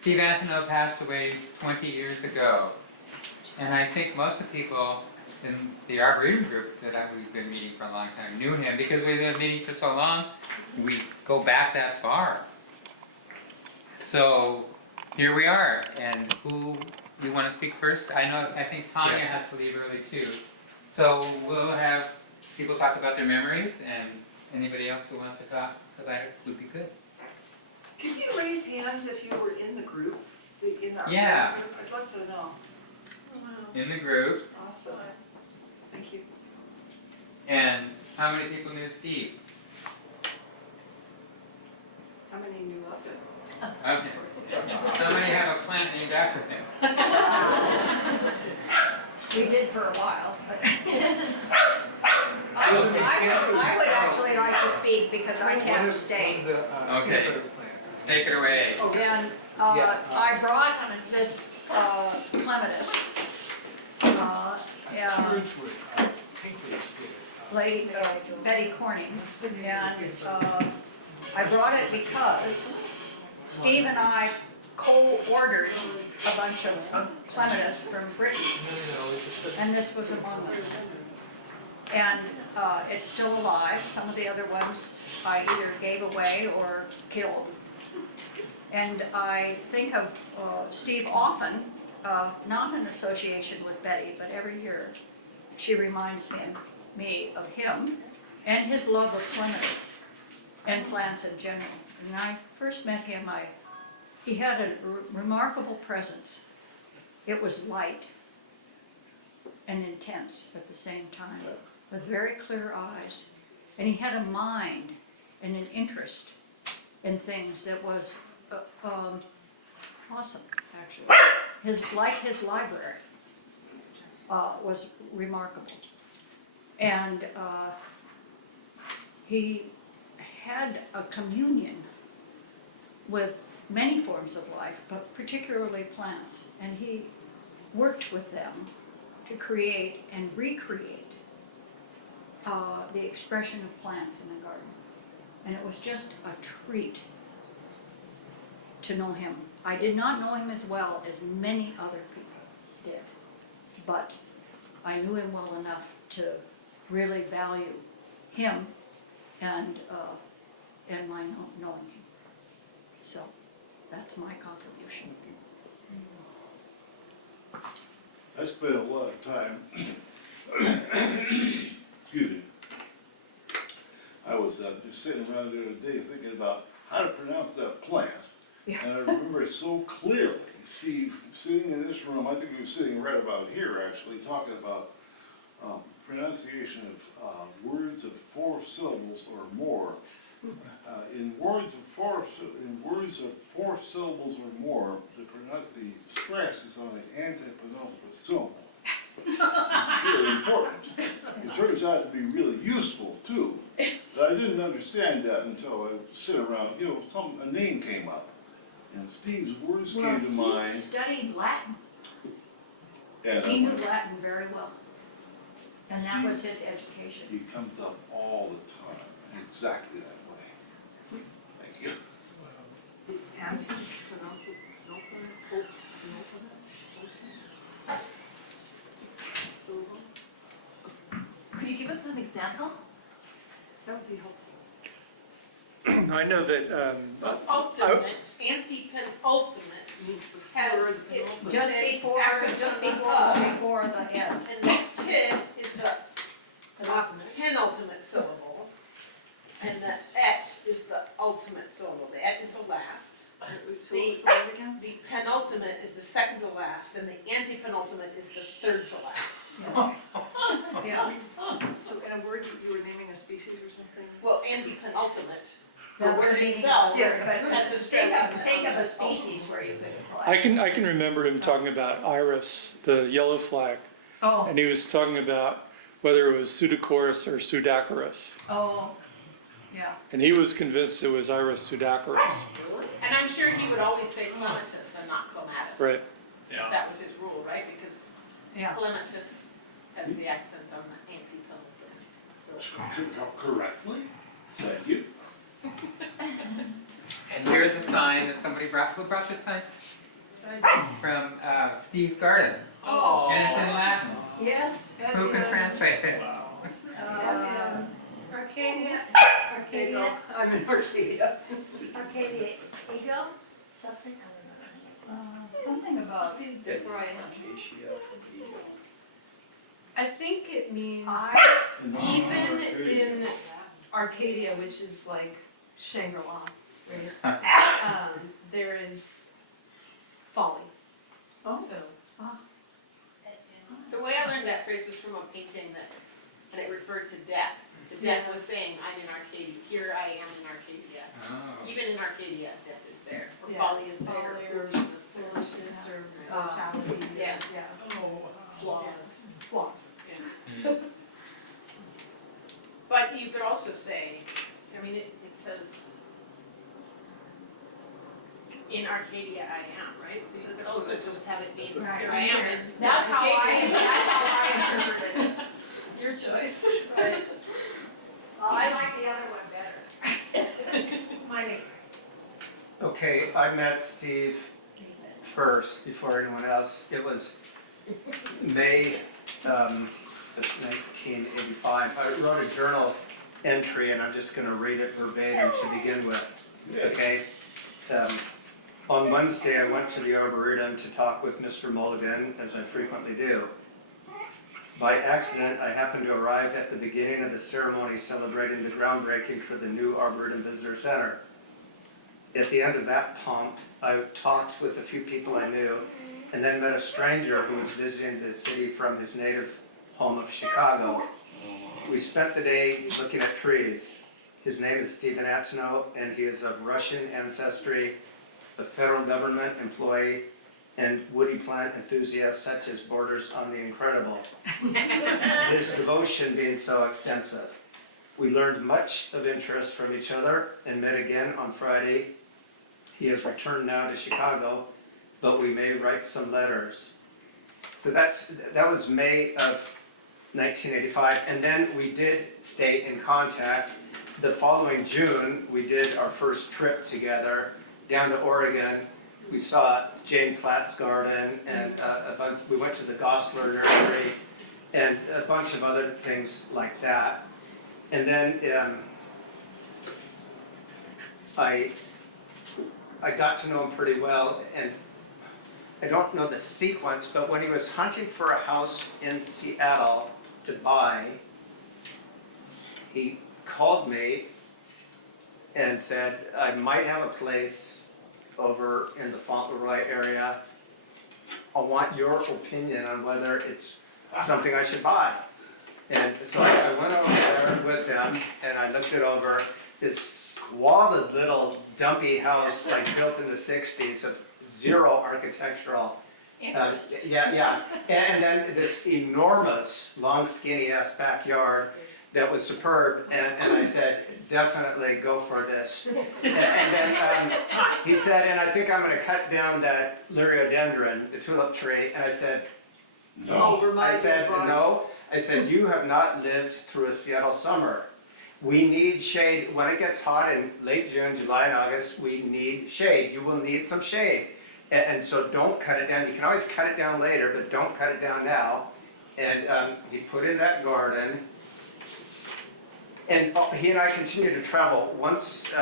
Steve Antonow passed away 20 years ago. And I think most of the people in the Arboretum group that we've been meeting for a long time knew him because we've been meeting for so long, we go back that far. So here we are, and who, you want to speak first? I think Tanya has to leave early too. So we'll have people talk about their memories, and anybody else who wants to talk about it would be good. Can you raise hands if you were in the group? In our Yeah. group? I'd love to know. In the group. Awesome. Thank you. And how many people knew Steve? How many knew of it? Okay. How many have a plant named after him? We did for a while, but I would actually like to speak because I can't stay. Okay. Take it away. And I brought this clematis, lady Betty Corning, and I brought it because Steve and I co-ordered a bunch of clematis from Britain, and this was among them. And it's still alive. Some of the other ones I either gave away or killed. And I think of Steve often, not in association with Betty, but every year she reminds me of him and his love of clematis and plants in general. When I first met him, he had a remarkable presence. It was light and intense at the same time, with very clear eyes. And he had a mind and an interest in things that was awesome, actually. His library was remarkable. And he had a communion with many forms of life, but particularly plants. And he worked with them to create and recreate the expression of plants in the garden. And it was just a treat to know him. I did not know him as well as many other people did, but I knew him well enough to really value him and my knowing him. So that's my contribution. I spent a lot of time, excuse me, I was just sitting around the other day thinking about how to pronounce that plant. Yeah. And I remember so clearly Steve sitting in this room, I think he was sitting right about here actually, talking about pronunciation of words of 4 syllables or more. In words of four syllables or more, the stress is on the antepenultimate syllable. It's very important. It turns out to be really useful too. But I didn't understand that until I was sitting around, a name came up. And Steve's words came to mind. He studied Latin. And He knew Latin very well. And that was his education. he comes up all the time, exactly that way. Thank you. Could you give us an example? That would be helpful. I know that, The ultimate, anti-penultimate, has, it's the Just big before accents on the the end. and the t is the penultimate syllable, and the et is the ultimate syllable. The et is the last. So what was the word again? The penultimate is the second to last, and the anti-penultimate is the third to last. Yeah. So in a word, you were naming a species or something? Well, anti-penultimate, the That's word the meaning itself, of the word, but that's the stress on the think of a ultimate. species where you could apply. I can remember him talking about iris, the yellow flag, Oh, and he was talking about whether it was pseudochorus or pseudacorus. oh, yeah. And he was convinced it was iris pseudacorus. And I'm sure he would always say clematis and not clematis. Right. If that was his rule, right? Because Yeah. clematis has the accent on the anti-penultimate, so. Correctly. Thank you. And here's a sign that somebody brought. Who brought this sign? From Steve's Garden. Oh. And it's in Latin. Yes. Who can translate it? What's this? Arcadia, There you go. I'm in Arcadia. Arcadia Ego, something, I Something about I think it means even in Arcadia, which is like Shangri-La, right? There is folly. Oh. So The way I learned that phrase was from a painting and it referred to death. The death was saying, I'm in Arcadia, here I am in Arcadia. Oh. Even in Arcadia, death is there, or Yeah. folly is there, Folly or or foolishness, or foolishness or mortality. Yeah. Oh, flaws. flaws. Hmm. But you could also say, I mean, it says, in Arcadia I am, right? So you could That's also what just have it be, here Right. I am in That's how Arcadia. I interpret it. Your choice. I like the other one better. My name. Okay, I met Steve first before anyone else. It was May of 1985. I wrote a journal entry and I'm just going to read it verbatim to begin with. Okay? On Wednesday, I went to the Arboretum to talk with Mr. Mulligan, as I frequently do. By accident, I happened to arrive at the beginning of the ceremony celebrating the groundbreaking for the new Arboretum Visitor Center. At the end of that pomp, I talked with a few people I knew, and then met a stranger who was visiting the city from his native home of Chicago. We spent the day looking at trees. His name is Stephen Antonow, and he is of Russian ancestry, a federal government employee, and woody plant enthusiast such as borders on the incredible. His devotion being so extensive. We learned much of interest from each other and met again on Friday. He has returned now to Chicago, but we may write some letters. So that was May of 1985, and then we did stay in contact. The following June, we did our first trip together down to Oregon. We saw Jane Platt's garden, and we went to the Gosler Nursery, and a bunch of other things like that. And then I got to know him pretty well, and I don't know the sequence, but when he was hunting for a house in Seattle to buy, he called me and said, I might have a place over in the Fauntleroy area. I want your opinion on whether it's something I should buy. And so I went over there with him and I looked it over. This squalid little dumpy house, like built in the 60s, of zero architectural. Yeah. And then this enormous, long, skinny-ass backyard that was superb. And I said, definitely go for this. And then he said, and I think I'm going to cut down that liriodendron, the tulip tree. And I said, no. I said, no. I said, you have not lived through a Seattle summer. We need shade. When it gets hot in late June, July, and August, we need shade. You will need some shade. And so don't cut it down. You can always cut it down later, but don't cut it down now. And he put in that garden. And he and I continued to travel. Once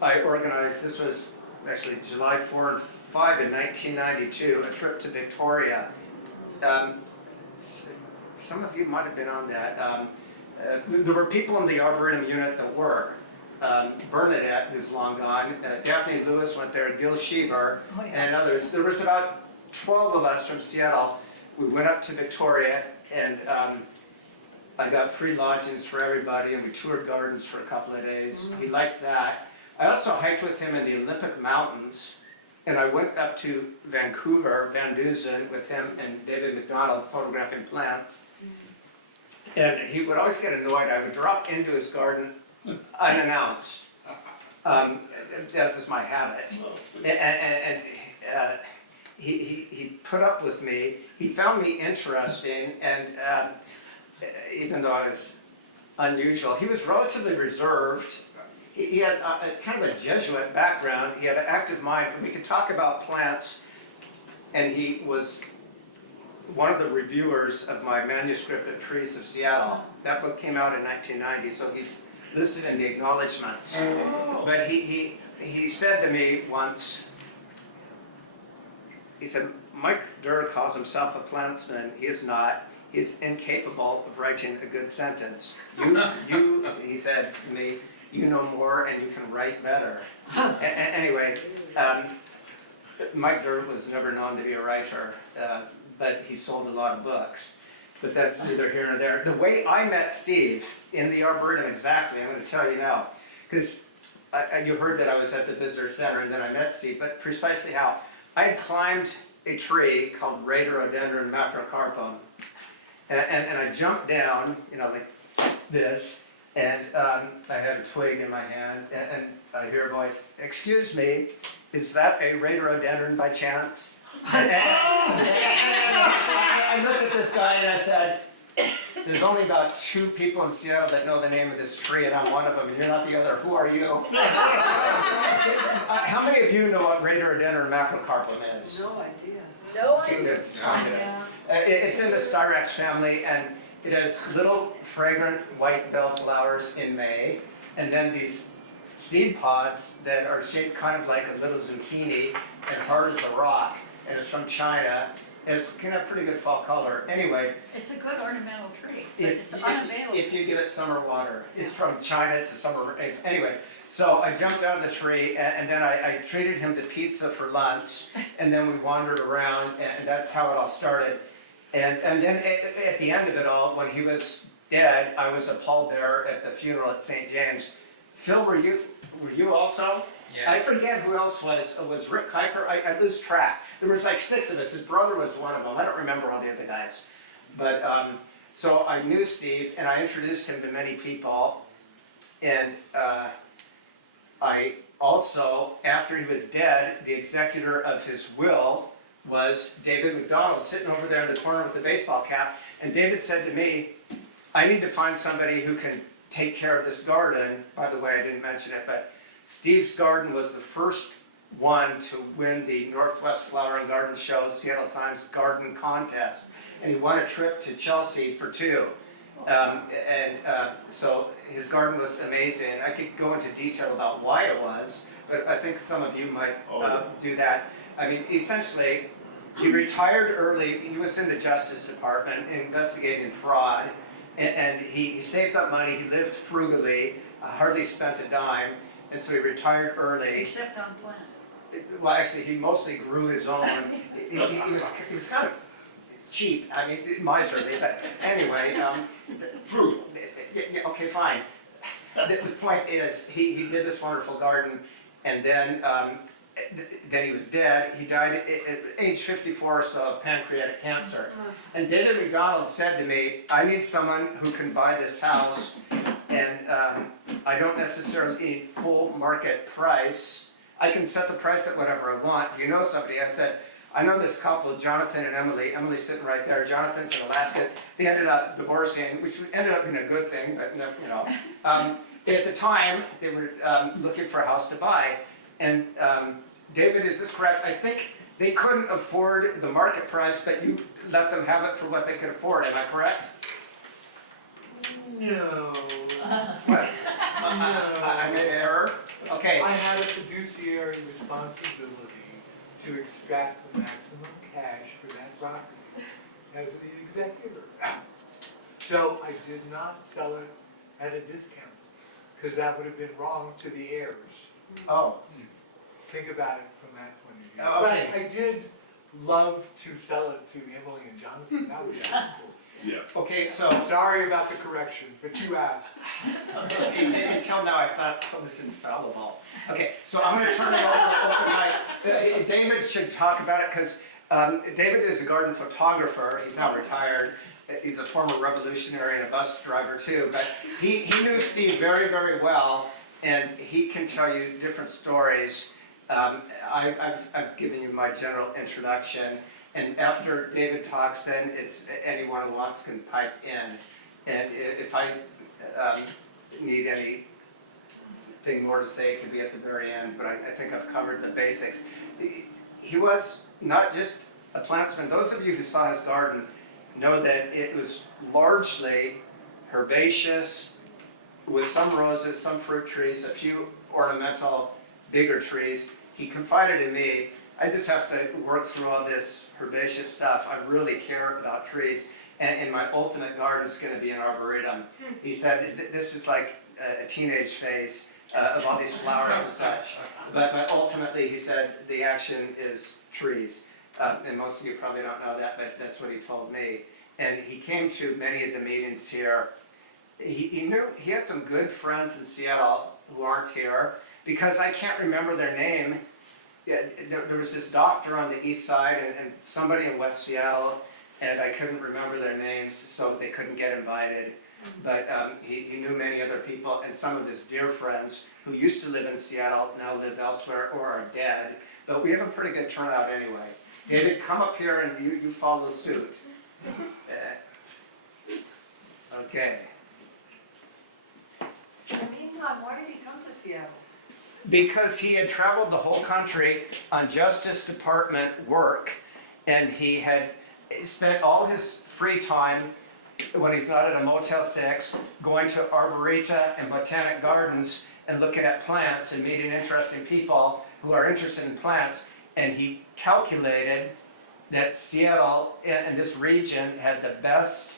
I organized, this was actually July 4 and 5 in 1992, a trip to Victoria. Some of you might have been on that. There were people in the Arboretum unit that were. Bernadette, who's long gone, Daphne Lewis went there, Gil Sheever, and others. There was about 12 of us from Seattle. We went up to Victoria, and I got free lodgings for everybody, and we toured gardens for a couple of days. He liked that. I also hiked with him in the Olympic Mountains, and I went up to Vancouver, Van Dusen, with him and David McDonald photographing plants. And he would always get annoyed. I would drop into his garden unannounced. This is my habit. And he put up with me. He found me interesting, and even though I was unusual, he was relatively reserved. he had kind of a Jesuit background. He had an active mind. We could talk about plants, and he was one of the reviewers of my manuscript of Trees of Seattle. That book came out in 1990, so he's listed in the acknowledgments. But he said to me once, he said, Mike Durr calls himself a plantsman. He is not. He's incapable of writing a good sentence. He said to me, you know more and you can write better. Anyway, Mike Durr was never known to be a writer, but he sold a lot of books. But that's neither here nor there. The way I met Steve in the Arboretum exactly, I'm going to tell you now, because you heard that I was at the visitor center and then I met Steve, but precisely how. I had climbed a tree called Rhododendron macrocarpum, and I jumped down, like this, and I had a twig in my hand, and I hear a voice, excuse me, is that a rhododendron by chance? And I looked at this guy and I said, there's only about 2 people in Seattle that know the name of this tree, and I'm one of them, and you're not the other. Who are you? How many of you know what Rhododendron macrocarpum is? No idea. No Good. It's in the Styrax family, and it has little fragrant white bell flowers in May, and then these seed pods that are shaped kind of like a little zucchini and hard as a rock, and it's from China. It's kind of pretty good fall color. Anyway, It's a good ornamental tree, but it's unavailable. if you give it summer water. It's from China, it's a summer. Anyway, so I jumped out of the tree, and then I treated him to pizza for lunch, and then we wandered around, and that's how it all started. And then at the end of it all, when he was dead, I was a pallbearer at the funeral at St. James. Phil, were you also? Yeah. I forget who else was. Was Rick Kuiper? I lose track. There was like 6 of us. His brother was one of them. I don't remember all the other guys. But so I knew Steve, and I introduced him to many people. And I also, after he was dead, the executor of his will was David McDonald, sitting over there in the corner with the baseball cap. And David said to me, I need to find somebody who can take care of this garden. By the way, I didn't mention it, but Steve's garden was the first one to win the Northwest Flower and Garden Show Seattle Times Garden Contest. And he won a trip to Chelsea for 2. So his garden was amazing. I could go into detail about why it was, but I think some of you might do that. I mean, essentially, he retired early. He was in the Justice Department investigating fraud, and he saved up money. He lived frugally, hardly spent a dime, and so he retired early. Except on plant. Well, actually, he mostly grew his own. He was kind of cheap. I mean, miserly. But anyway, Fruit. yeah, okay, fine. The point is, he did this wonderful garden, and then he was dead. He died at age 54 or so of pancreatic cancer. And David McDonald said to me, I need someone who can buy this house, and I don't necessarily need full market price. I can set the price at whatever I want. Do you know somebody? I said, I know this couple, Jonathan and Emily. Emily's sitting right there. Jonathan's in Alaska. They ended up divorcing, which ended up being a good thing, but at the time, they were looking for a house to buy. And David, is this correct? I think they couldn't afford the market price, but you let them have it for what they could afford. Am I correct? No. What? I made an error? Okay. I had a fiduciary responsibility to extract the maximum cash for that property as the executor. So I did not sell it at a discount, because that would have been wrong to the heirs. Oh. Think about it from that point of view. Oh, okay. But I did love to sell it to Emily and Jonathan. That was really cool. Yeah. Okay, so Sorry about the correction, but you asked. until now I thought I was infallible. Okay, so I'm going to turn it over to open mic. David should talk about it because David is a garden photographer. He's now retired. He's a former revolutionary and a bus driver too. But he knew Steve very, very well, and he can tell you different stories. I've given you my general introduction. And after David talks, then it's anyone who wants can pipe in. And if I need anything anything more to say, it could be at the very end, but I think I've covered the basics. He was not just a plantsman. Those of you who saw his garden know that it was largely herbaceous, with some roses, some fruit trees, a few ornamental bigger trees. He confided in me, I just have to work through all this herbaceous stuff. I really care about trees, and my ultimate garden is going to be an arboretum. He said, this is like a teenage phase of all these flowers and such. But ultimately, he said, the action is trees. And most of you probably don't know that, but that's what he told me. And he came to many of the meetings here. He knew he had some good friends in Seattle who aren't here, because I can't remember their name. There was this doctor on the east side and somebody in West Seattle, and I couldn't remember their names, so they couldn't get invited. But he knew many other people, and some of his dear friends who used to live in Seattle now live elsewhere or are dead. But we have a pretty good turnout anyway. David, come up here and you follow suit. Okay. Why did he come to Seattle? Because he had traveled the whole country on Justice Department work, and he had spent all his free time, when he's not at a Motel 6, going to Arboretum and Botanic Gardens and looking at plants and meeting interesting people who are interested in plants. And he calculated that Seattle and this region had the best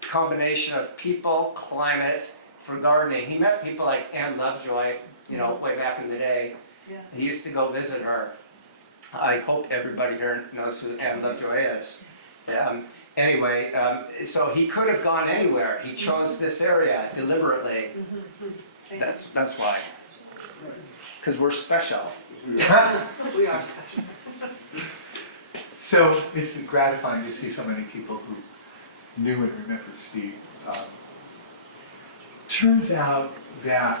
combination of people, climate, for gardening. He met people like Anne Lovejoy, way back in the day. Yeah. He used to go visit her. I hope everybody here knows who Anne Lovejoy is. Anyway, so he could have gone anywhere. He chose this area deliberately. That's why. Because we're special. We are special. So it's gratifying to see so many people who knew and remembered Steve. Turns out that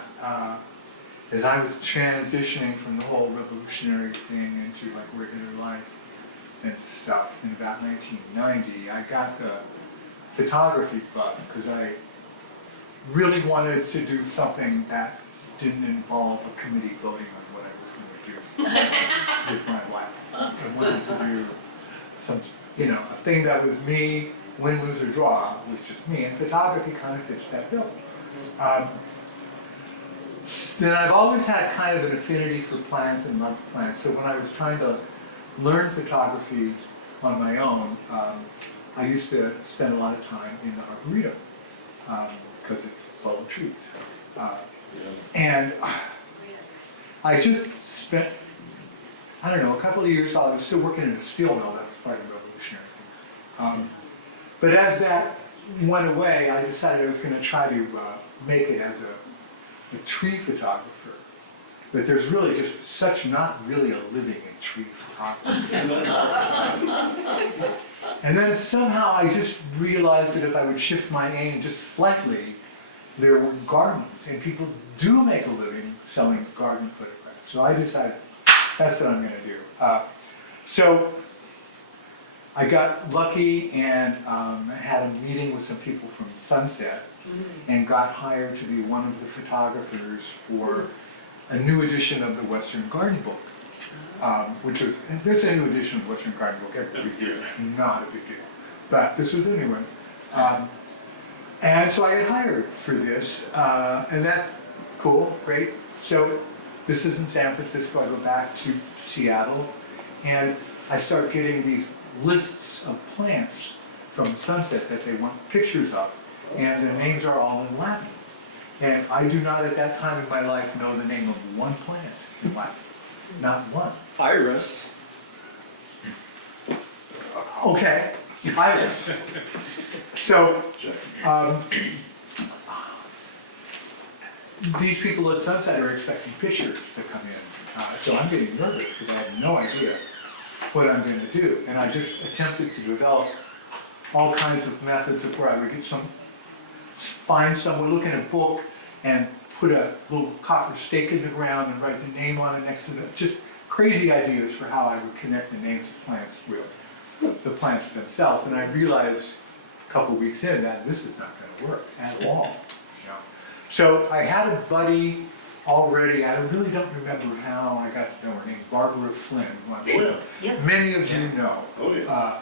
as I was transitioning from the whole revolutionary thing into like regular life and stuff in about 1990, I got the photography bug because I really wanted to do something that didn't involve a committee voting on what I was going to do with my life. I wanted to do some, a thing that was me, win, lose, or draw, was just me, and photography kind of fits that bill. Then I've always had kind of an affinity for plants and loved plants, so when I was trying to learn photography on my own, I used to spend a lot of time in the Arboretum, because it's full of trees. And I just spent, I don't know, a couple of years while I was still working in a steel mill. That was part of the revolutionary thing. But as that went away, I decided I was going to try to make it as a tree photographer. But there's really just not really a living in tree photography. And then somehow I just realized that if I would shift my aim just slightly, there were gardens, and people do make a living selling garden photographs. So I decided that's what I'm going to do. So I got lucky and had a meeting with some people from Sunset and got hired to be one of the photographers for a new edition of the Western Garden Book, which was, there's a new edition of the Western Garden Book every year, not a big deal, but this was a new one. And so I got hired for this, and that, cool, great. So this is in San Francisco. I go back to Seattle, and I start getting these lists of plants from Sunset that they want pictures of, and the names are all in Latin. And I do not at that time in my life know the name of one plant in Latin, not one. Iris. Okay, Iris. So, these people at Sunset are expecting pictures to come in. So I'm getting nervous because I have no idea what I'm going to do. And I just attempted to develop all kinds of methods of where I would find someone, look in a book, and put a little copper stake in the ground and write the name on it next to it. Just crazy ideas for how I would connect the names of plants with the plants themselves. And I realized a couple of weeks in that this is not going to work at all. So I had a buddy already, I really don't remember how I got to know her name, Barbara Flynn, who I'm sure Yes. many of you know. Oh, yeah.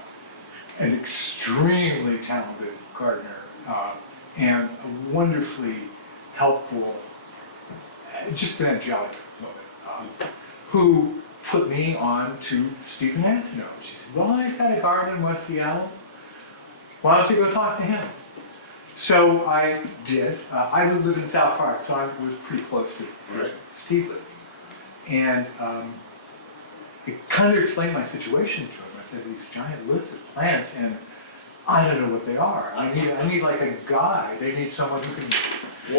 An extremely talented gardener, and a wonderfully helpful, just an angelic woman, who put me on to Stephen Antonow. She said, well, I've got a garden in West Seattle. Why don't you go talk to him? So I did. I live in South Park, so I was pretty close to Right. Steve lived. And it kind of explained my situation to him. I said, these giant lists of plants, and I don't know what they are. I need like a guide. They need someone who can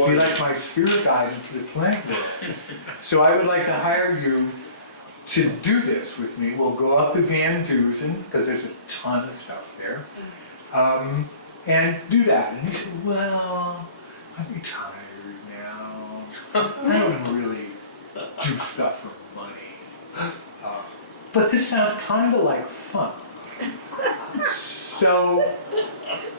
be like my spirit guide into the plant world. So I would like to hire you to do this with me. We'll go up to Van Dusen, because there's a ton of stuff there, and do that. And he said, well, I'm retired now. I don't really do stuff for money. But this sounds kind of like fun. So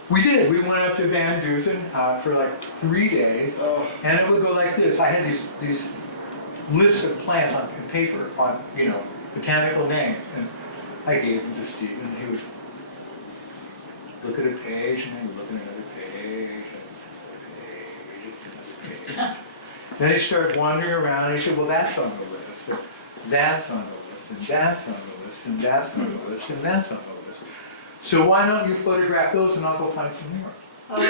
we did. We went up to Van Dusen for like 3 days, and it would go like this. I had these lists of plants on paper, on botanical names, and I gave them to Steve, and he would look at a page, and then look at another page, and another page. Then he started wandering around, and he said, well, that's on the list, and that's on the list, and that's on the list, and that's on the list, and that's on the list. So why don't you photograph those, and I'll go find some more.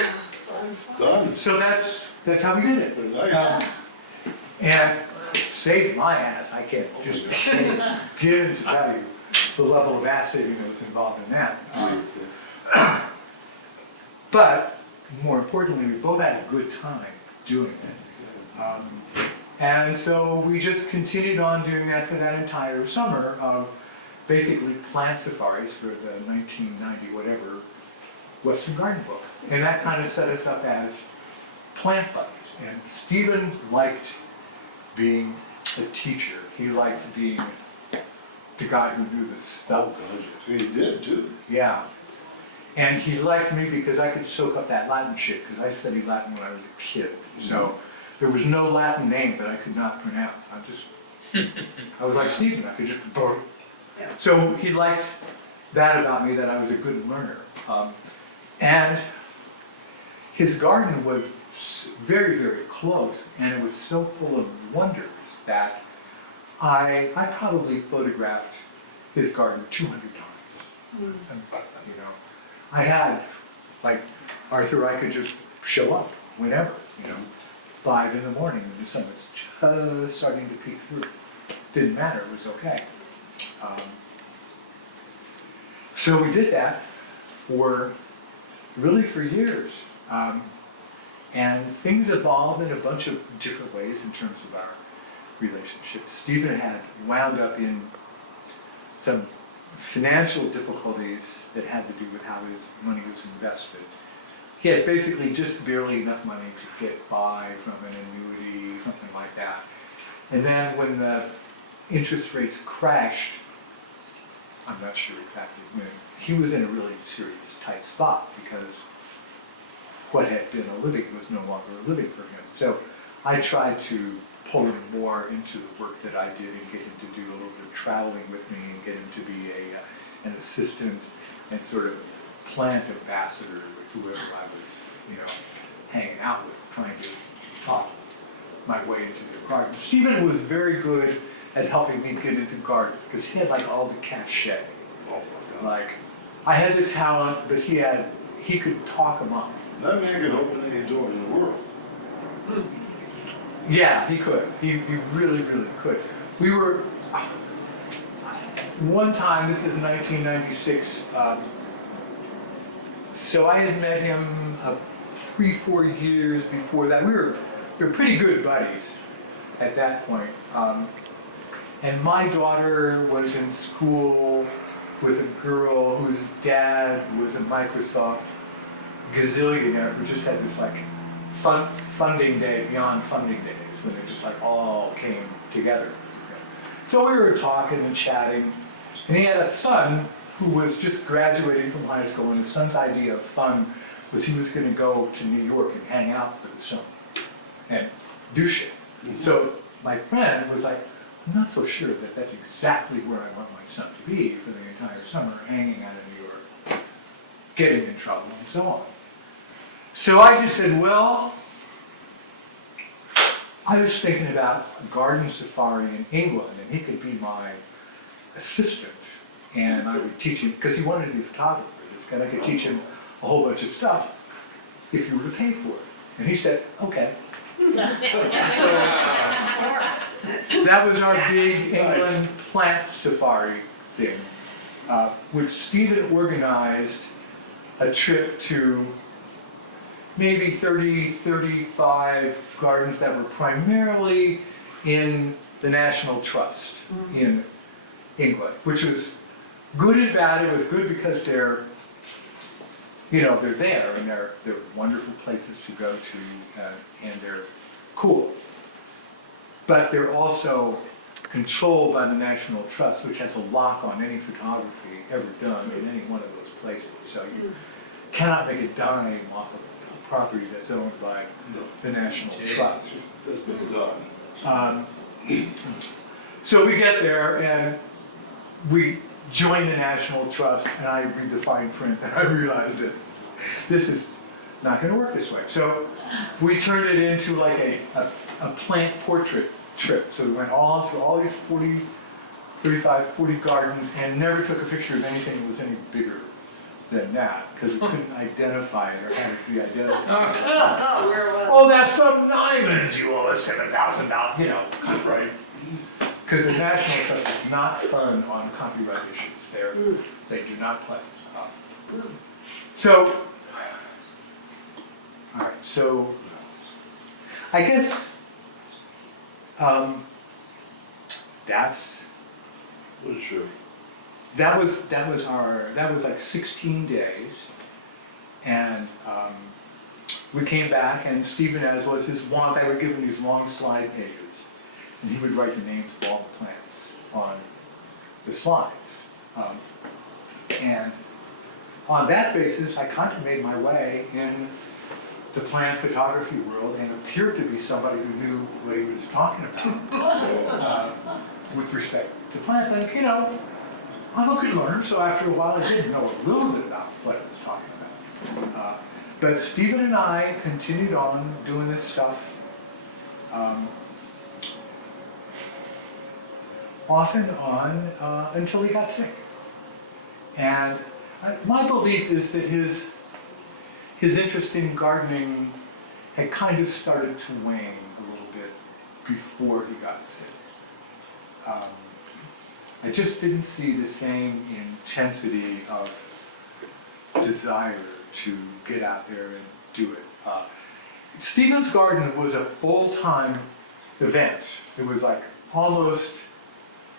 Done. So that's how we did it. Nice. And saved my ass. I can't just begin to tell you the level of ass saving that was involved in that. But more importantly, we both had a good time doing it. And so we just continued on doing that for that entire summer of basically plant safaris for the 1990 whatever Western Garden Book. And that kind of set us up as plant buddies. And Stephen liked being a teacher. He liked being the guy who knew the stuff. He did too. Yeah. And he liked me because I could soak up that Latin shit, because I studied Latin when I was a kid. So there was no Latin name that I could not pronounce. I was like Stephen, I could just... So he liked that about me, that I was a good learner. And his garden was very, very close, and it was so full of wonders that I probably photographed his garden 200 times. And, I had, like Arthur, I could just show up whenever, 5 in the morning when the sun was just starting to peek through. Didn't matter, it was okay. So we did that for years. And things evolved in a bunch of different ways in terms of our relationship. Stephen had wound up in some financial difficulties that had to do with how his money was invested. He had basically just barely enough money to get by from an annuity, something like that. And then when the interest rates crashed, I'm not sure exactly when, he was in a really serious tight spot because what had been a living was no longer a living for him. So I tried to pull him more into the work that I did and get him to do a little bit of traveling with me and get him to be an assistant and sort of plant ambassador with whoever I was, hanging out with, trying to talk my way into the garden. Stephen was very good at helping me get into gardens because he had like all the cachet. Like, I had the talent, but he could talk them up. That man could open any door in the world. Yeah, he could. He really, really could. We were, one time, this is 1996, so I had met him 3-4 years before that. We were pretty good buddies at that point. And my daughter was in school with a girl whose dad was a Microsoft gazillionaire who just had this like funding day beyond funding days when they just like all came together. So we were talking and chatting, and he had a son who was just graduating from high school, and his son's idea of fun was he was going to go to New York and hang out for the summer and do shit. So my friend was like, I'm not so sure that that's exactly where I want my son to be for the entire summer, hanging out in New York, getting in trouble and so on. So I just said, well, I was thinking about a garden safari in England, and he could be my assistant, and I would teach him, because he wanted to be a photographer, and I could teach him a whole bunch of stuff if you were to pay for it. And he said, okay. That was our big England plant safari thing, which Stephen organized a trip to maybe 30, 35 gardens that were primarily in the National Trust in England, which was good and bad. It was good because they're there and they're wonderful places to go to, and they're cool. But they're also controlled by the National Trust, which has a lock on any photography ever done in any one of those places. So you cannot make a dime off of a property that's owned by the National Trust. That's been done. So we get there and we join the National Trust, and I read the fine print and I realize that this is not going to work this way. So we turned it into like a plant portrait trip. So we went all through all these 40 gardens and never took a picture of anything that was any bigger than that, because we couldn't identify it or have it be identified. Where was? Oh, that's from Nyman's, you owe us $7,000, right? Because the National Trust is not fun on copyright issues. They do not play. So, all right, so I guess that was like 16 days, and we came back, and Stephen, as was his wont, I would give him these long slide pages, and he would write the names of all the plants on the slides. And on that basis, I kind of made my way in the plant photography world and appeared to be somebody who knew what he was talking about with respect to plants. And I'm a good learner, so after a while I did know a little bit about what I was talking about. But Stephen and I continued on doing this stuff off and on until he got sick. And my belief is that his interest in gardening had kind of started to wane a little bit before he got sick. I just didn't see the same intensity of desire to get out there and do it. Stephen's Garden was a full-time event. It was like almost,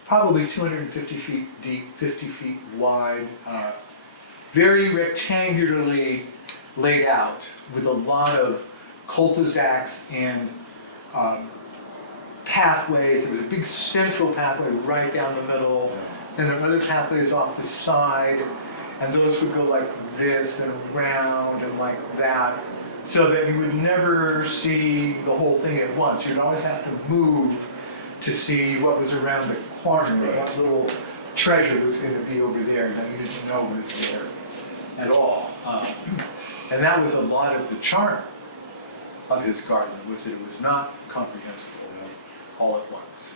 probably 250 feet deep, 50 feet wide, very rectangularly laid out with a lot of cul-de-sacs and pathways. There was a big central pathway right down the middle, and there were other pathways off the side, and those would go like this and around and like that, so that you would never see the whole thing at once. You'd always have to move to see what was around the corner, what little treasure was going to be over there that you didn't know was there at all. And that was a lot of the charm of his garden, was that it was not comprehensible all at once.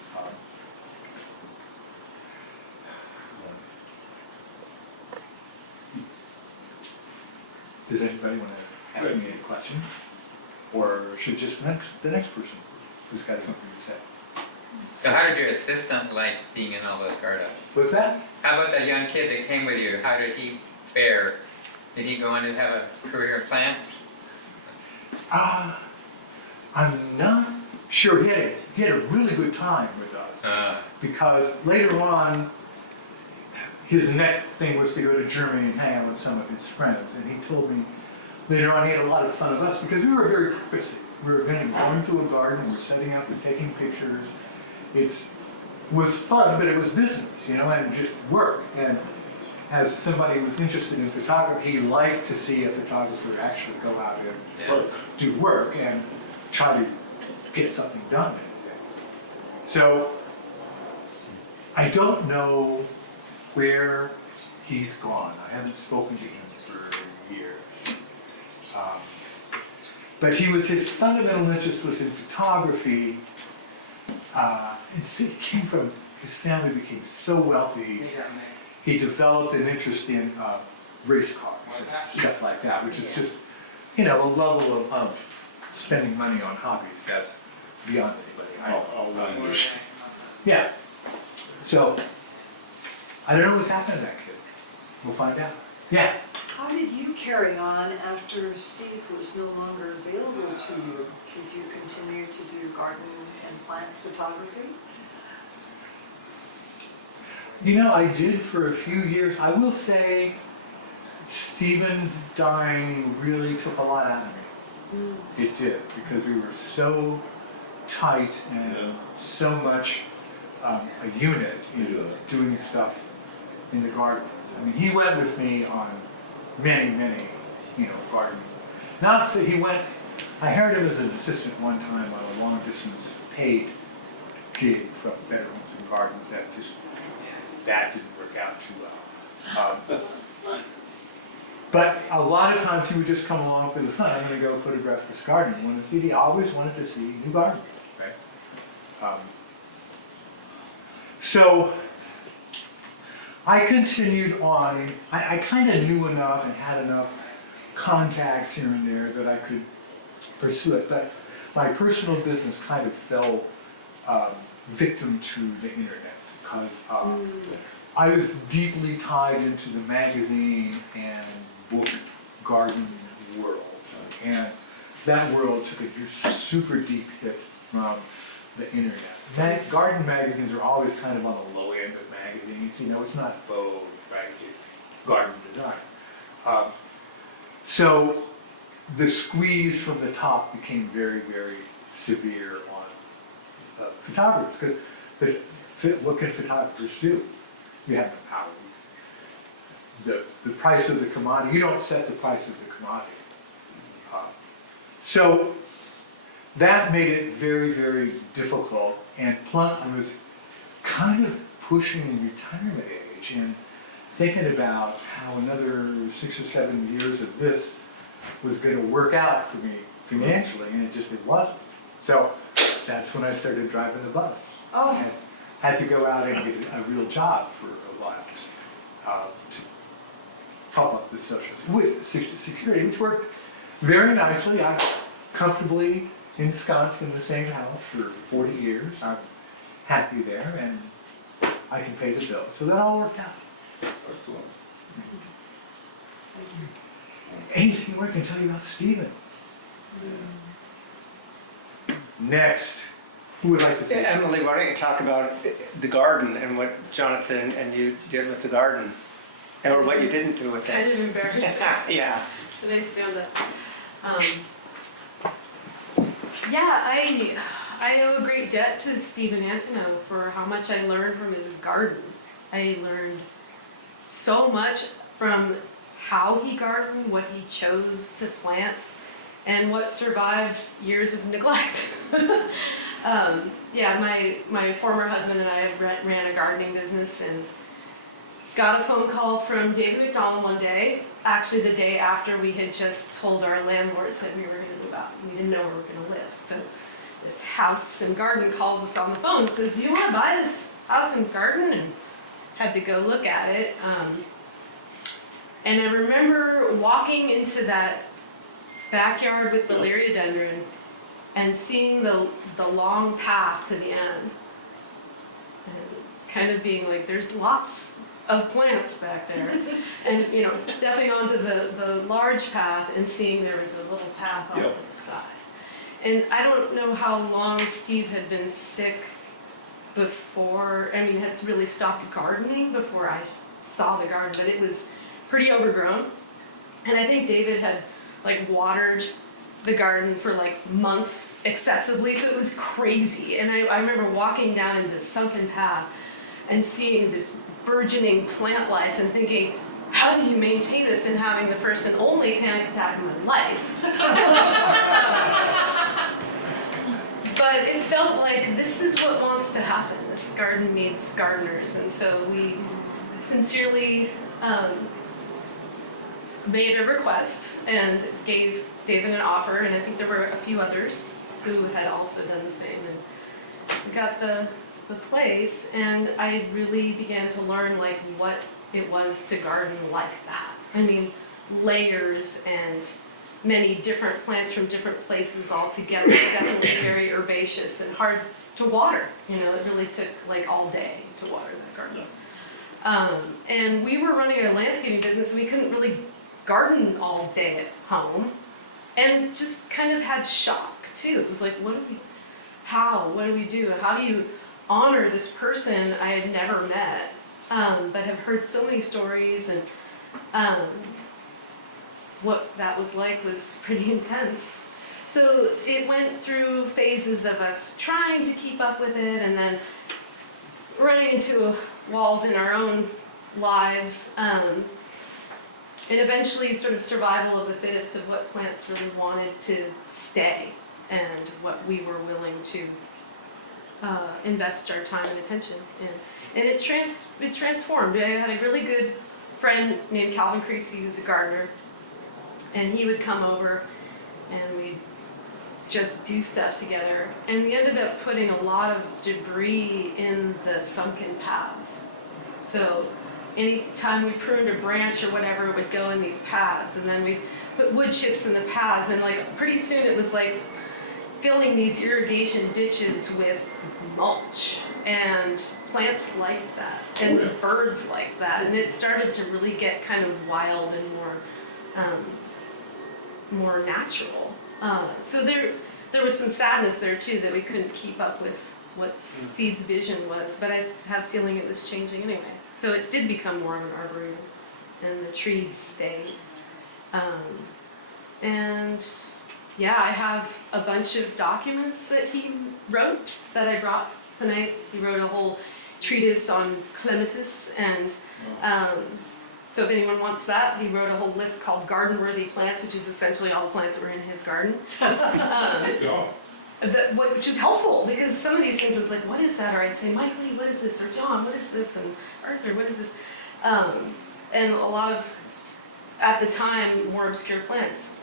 Does anybody want to ask me any question? Or should just the next person who's got something to say? So how did your assistant like being in all those gardens? What's that? How about that young kid that came with you? How did he fare? Did he go on to have a career in plants? I'm not sure. He had a really good time with us, because later on, his next thing was to go to Germany and hang out with some of his friends, and he told me later on he had a lot of fun with us because we were very prissy. We were going to a garden, we were setting up and taking pictures. It was fun, but it was business, and just work. And as somebody who was interested in photography, he liked to see a photographer actually go out and do work and try to get something done. So, I don't know where he's gone. I haven't spoken to him for years. But his fundamental interest was in photography. It came from, his family became so wealthy, he developed an interest in race cars and stuff like that, which is just, a level of spending money on hobbies that's beyond anybody. I'll language. Yeah. So, I don't know what's happened to that kid. We'll find out. Yeah. How did you carry on after Steve was no longer available to you? Did you continue to do garden and plant photography? I did for a few years. I will say, Stephen's dying really took a lot out of me. It did, because we were so tight and so much a unit, doing stuff in the garden. I mean, he went with me on many, garden. Not so he went, I hired him as an assistant one time on a long distance paid gig from Better Homes and Gardens. That didn't work out too well. But a lot of times he would just come along for the fun. I'm going to go photograph this garden. You want to see? He always wanted to see new gardens, right? So I continued on. I kind of knew enough and had enough contacts here and there that I could pursue it. But my personal business kind of fell victim to the internet because I was deeply tied into the magazine and book garden world. And that world took a super deep hit from the internet. Garden magazines are always kind of on the low end of magazines. It's not Vogue, right? It's garden design. So the squeeze from the top became very, very severe on photographers. Because what can photographers do? You have the power. The price of the commodity, you don't set the price of the commodity. So that made it very, very difficult. And plus I was kind of pushing retirement age and thinking about how another 6 or 7 years of this was going to work out for me financially, and it wasn't. So that's when I started driving the bus. Oh. And had to go out and get a real job for a while to top up the social security, which worked very nicely. I'm comfortably ensconced in the same house for 40 years. I'm happy there, and I can pay the bills. So that all worked out. Excellent. Anything more I can tell you about Stephen? Next, who would like to say? Emily, why don't you talk about the garden and what Jonathan and you did with the garden? Or what you didn't do with Kind it? of embarrassing. Yeah. Should I stand up? Yeah, I owe a great debt to Stephen Antonow for how much I learned from his garden. I learned so much from how he gardened, what he chose to plant, and what survived years of neglect. Yeah, my former husband and I ran a gardening business and got a phone call from David McDonald one day, actually the day after we had just told our landlords that we were going to move out. We didn't know where we were going to live. So this house and garden calls us on the phone and says, "Do you want to buy this house and garden?" And had to go look at it. And I remember walking into that backyard with the liriodendron and seeing the long path to the end. And kind of being like, there's lots of plants back there. And, stepping onto the large path and seeing there was a little path off to the side. And I don't know how long Steve had been sick before, had really stopped gardening before I saw the garden, but it was pretty overgrown. And I think David had watered the garden for months excessively, so it was crazy. And I remember walking down in this sunken path and seeing this burgeoning plant life and thinking, how do you maintain this, and having the first and only panic attack in my life. But it felt like this is what wants to garden needs gardeners, and so we sincerely made a request and gave David an offer, and I think there were a few others who had also done the same, and we got the place, and I really began to learn like what it was to garden like that. I mean, layers and many different plants from different places all together, definitely very herbaceous and hard to water. You know, it really took like all day to water that garden. And we were running a landscaping business, and we couldn't really garden all day at home, and just kind of had shock too. It was like, what do we do? How do you honor this person I had never met, but have heard so many stories, and what that was like was pretty intense. So it went through phases of us trying to keep up with it, and then running into walls in our own lives, and eventually sort of survival of the fittest of what plants really wanted to stay, and what we were willing to invest our time and attention in. And it transformed. I had a really good friend named Calvin Creasy, who's a gardener, and he would come over and we'd just do stuff together. And we ended up putting a lot of debris in the sunken paths. So anytime we pruned a branch or whatever, it would go in these paths, and then we'd put wood chips in the paths, and like pretty soon it was like filling these irrigation ditches with mulch, and plants like that, and birds like that, and it started to really get kind of wild and more natural. So there was some sadness there too, that we couldn't keep up with what Steve's vision was, but I have a feeling it was changing anyway. So it did become more of an arboretum, and the trees stayed. And yeah, I have a bunch of documents that he wrote that I brought tonight. He wrote a whole treatise on clematis, and so if anyone wants that, he wrote a whole list called garden-worthy plants, which is essentially all the plants that were in his garden. Which is helpful, because some of these things I was like, what is that? Or I'd say, Michael, what is this? Or John, what is this? And Arthur, what is this? And a lot of, at the time, more obscure plants.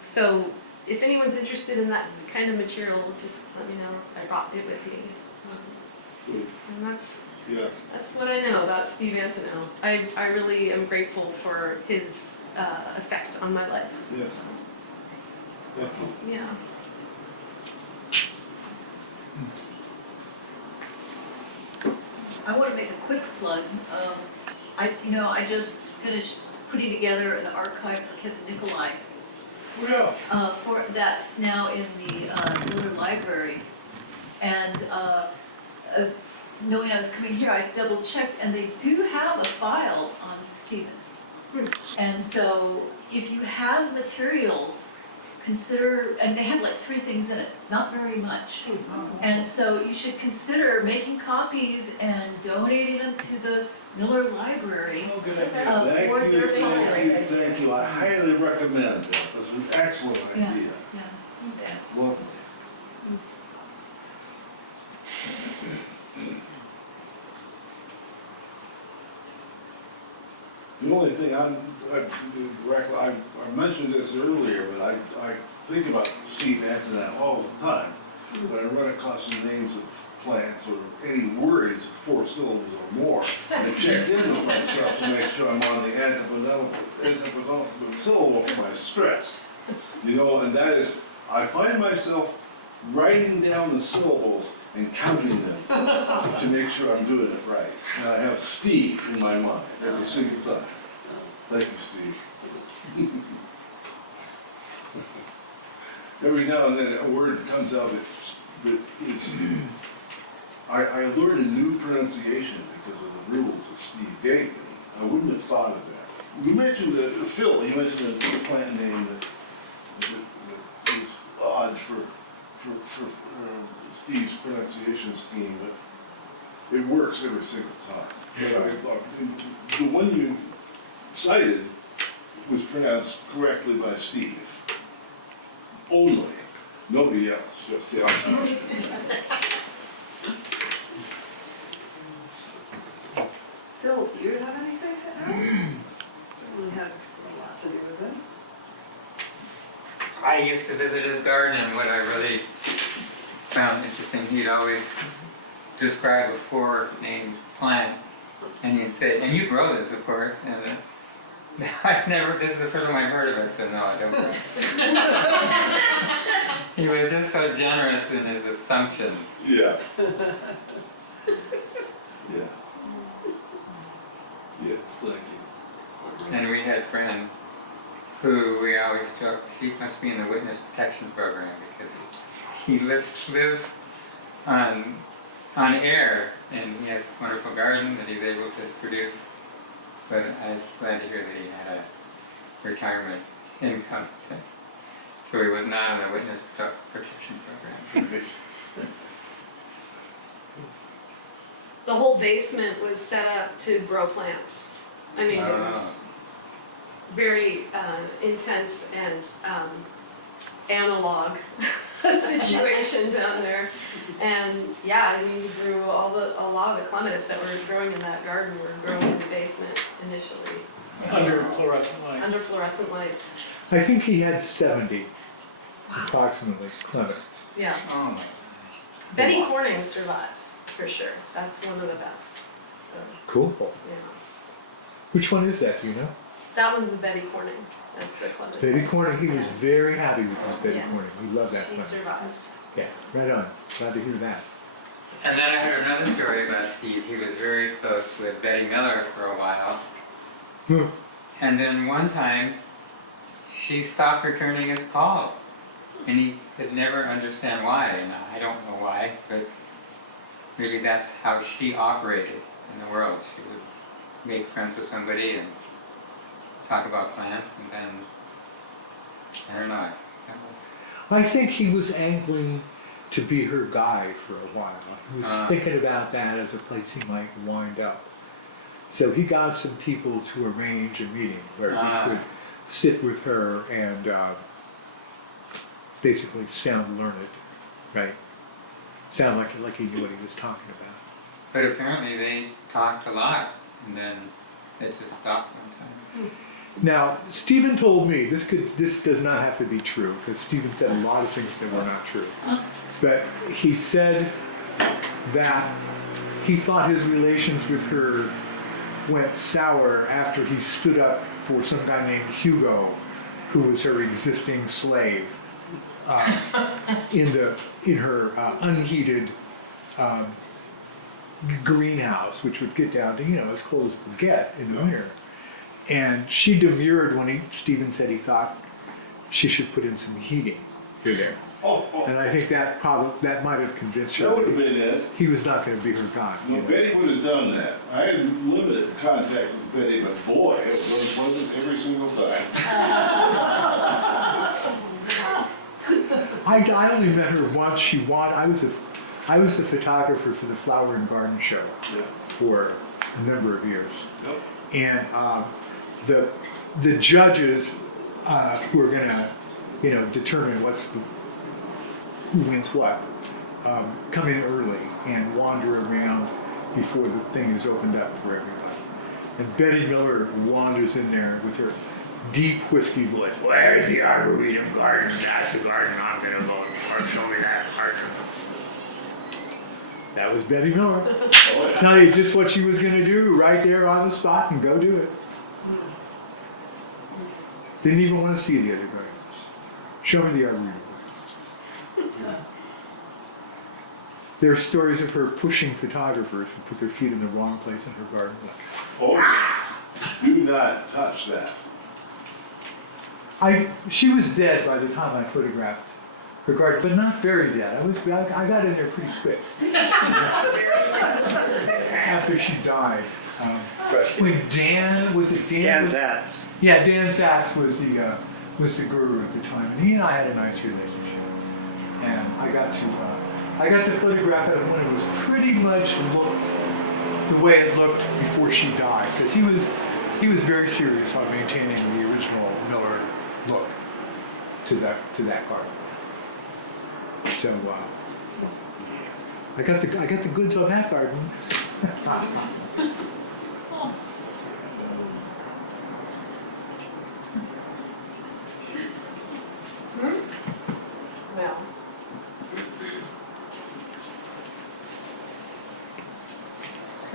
So if anyone's interested in that kind of material, just let me know. I brought it with me. And that's what I know about Steve Antonow. I really am grateful for his effect on my life. Yes. Thank you. Yeah. I want to make a quick plug. I just finished putting together an archive for Kevin Nicolai. That's now in the Miller Library. And knowing I was coming here, I double checked, and they do have a file on Stephen. And so if you have materials, consider, and they have like 3 things in it, not very much. And so you should consider making copies and donating them to the Miller Library. Oh, good idea. For their file. Thank you, I highly recommend that, that's an excellent Yeah, idea. yeah. Lovely. The only thing I mentioned this earlier, but I think about Steve Antonow all the time. When I run across some names of plants or any words, 4 syllables or more, I checked in with myself to make sure I'm on the antipenultimate syllable for my stress. And that is, I find myself writing down the syllables and counting them to make sure I'm doing it right. And I have Steve in my mind every single time. Thank you, Steve. Every now and then a word comes out that is, I learned a new pronunciation because of the rules that Steve gave me. I wouldn't have thought of that. You mentioned Phil, you mentioned a plant name that is odd for Steve's pronunciation scheme, but it works every single time. But the one you cited was pronounced correctly by Steve. Only. Nobody else, just him. I used to visit his garden, and what I really found interesting, he'd always describe a four-named plant, and he'd say, and you grow this, of course, and I've never, this is the first time I've heard of it, so no, I don't grow it. He was just so generous in his assumptions. Yeah. Yeah. Yes, thank you. And we had friends who we always joked, he must be in the witness protection program because he lives on air, and he has this wonderful garden that he's able to produce. But I'm glad to hear that he had a retirement income. So he was not in the witness protection program. The whole basement was set up to grow plants. I mean, it was very intense and analog situation down there. And yeah, I mean, we grew a lot of the clematis that were growing in that garden were grown in the basement initially. Under fluorescent lights. Under fluorescent lights. I think he had 70, approximately, clemens. Yeah. Oh my. Betty Corning survived, for sure. That's one of the best. So, Cool. yeah. Which one is that, do you know? That one's the Betty Corning. That's the clematis. Betty Corning, he was very happy with his Betty Yes. Corning. He loved that She clemens. survived. Yeah, right on. Glad to hear that. And then I heard another story about Steve. He was very close with Betty Miller for a while. Hmm. And then one time, she stopped returning his calls. And he could never understand why. And I don't know why, but maybe that's how she operated in the world. She would make friends with somebody and talk about plants, and then, I don't know. That was, I think he was angling to be her guy for a while. He was thinking about that as a place he might wind up. So he got some people to arrange a meeting where he could sit with her and basically sound learned, right? Sound like he knew what he was talking about. but apparently they talked a lot, and then it just stopped one time. Now, Stephen told me, this does not have to be true, because Stephen said a lot of things that were not true. But he said that he thought his relations with her went sour after he stood up for some guy named Hugo, who was her existing slave, in her unheated greenhouse, which would get down to, as cold as it would get in the winter. And she demurred when Stephen said he thought she should put in some heating through there. And I think that might have convinced her That would have been it. he was not going to be her guy. No, Betty would have done that. I had limited contact with Betty, but boy, it wasn't every single time. I only met her once. I was the photographer for the Flower and Garden Show for a number of years. Yep. And the judges who are going to, determine who wins what, come in early and wander around before the thing is opened up for everybody. And Betty Miller wanders in there with her deep whiskey voice. Where's the Arboretum garden? That's the garden I'm going to go and show me that garden. That was Betty Miller. Tell you just what she was going to do right there on the spot and go do it. Didn't even want to see the other gardens. Show me the Arboretum. There are stories of her pushing photographers who put their feet in the wrong place in her garden. Do not touch that. She was dead by the time I photographed her garden, but not very dead. I got in there pretty quick. After she died. When Dan Zatz. Yeah, Dan Zatz was the guru at the time, and he and I had a nice relationship. And I got to photograph it when it was pretty much looked the way it looked before she died, because he was very serious on maintaining the original Miller look to that garden. So I got the goods on that garden.